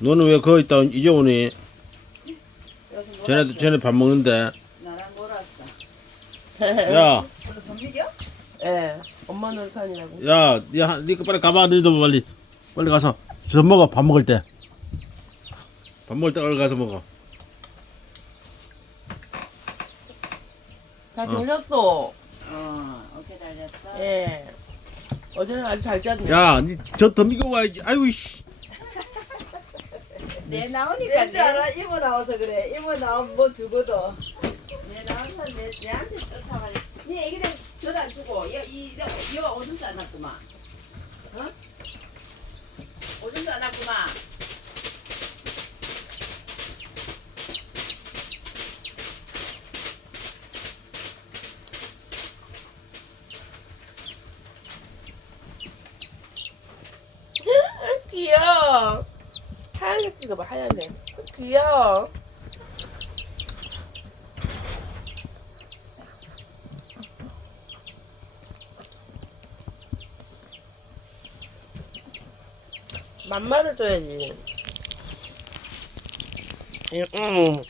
너는 왜 거기 있다 이제 오니? 여기서 쟤네 놀았어. 쟤네 밥 먹는데. 나랑 놀았어. 야, 너 정식이야? 예. 엄마 놀판이라고. 야, 야, 니그 빨리 가봐, 너도 빨리, 빨리 가서 저 먹어 밥 먹을 때. 밥 먹을 때 얼른 가서 먹어. 잘 졸렸어. 어, 오케이 잘 됐어. 예. 어제는 아주 잘 잤네. 야, 니 저 덤비고 와야지. 아이고 씨. 내 나오니까 왠지 알아? 이모 나와서 그래. 이모 나오면 뭐 주고도. 내 나와서 내 내한테 쫓아가니. 네 애기들 저안 주고 여 이 여 오줌 싸놨구만. 어? 오줌 싸놨구만. 귀여워. 하얀색 찍어봐, 하얀색. 귀여워. 만마를 줘야지. 응, 응.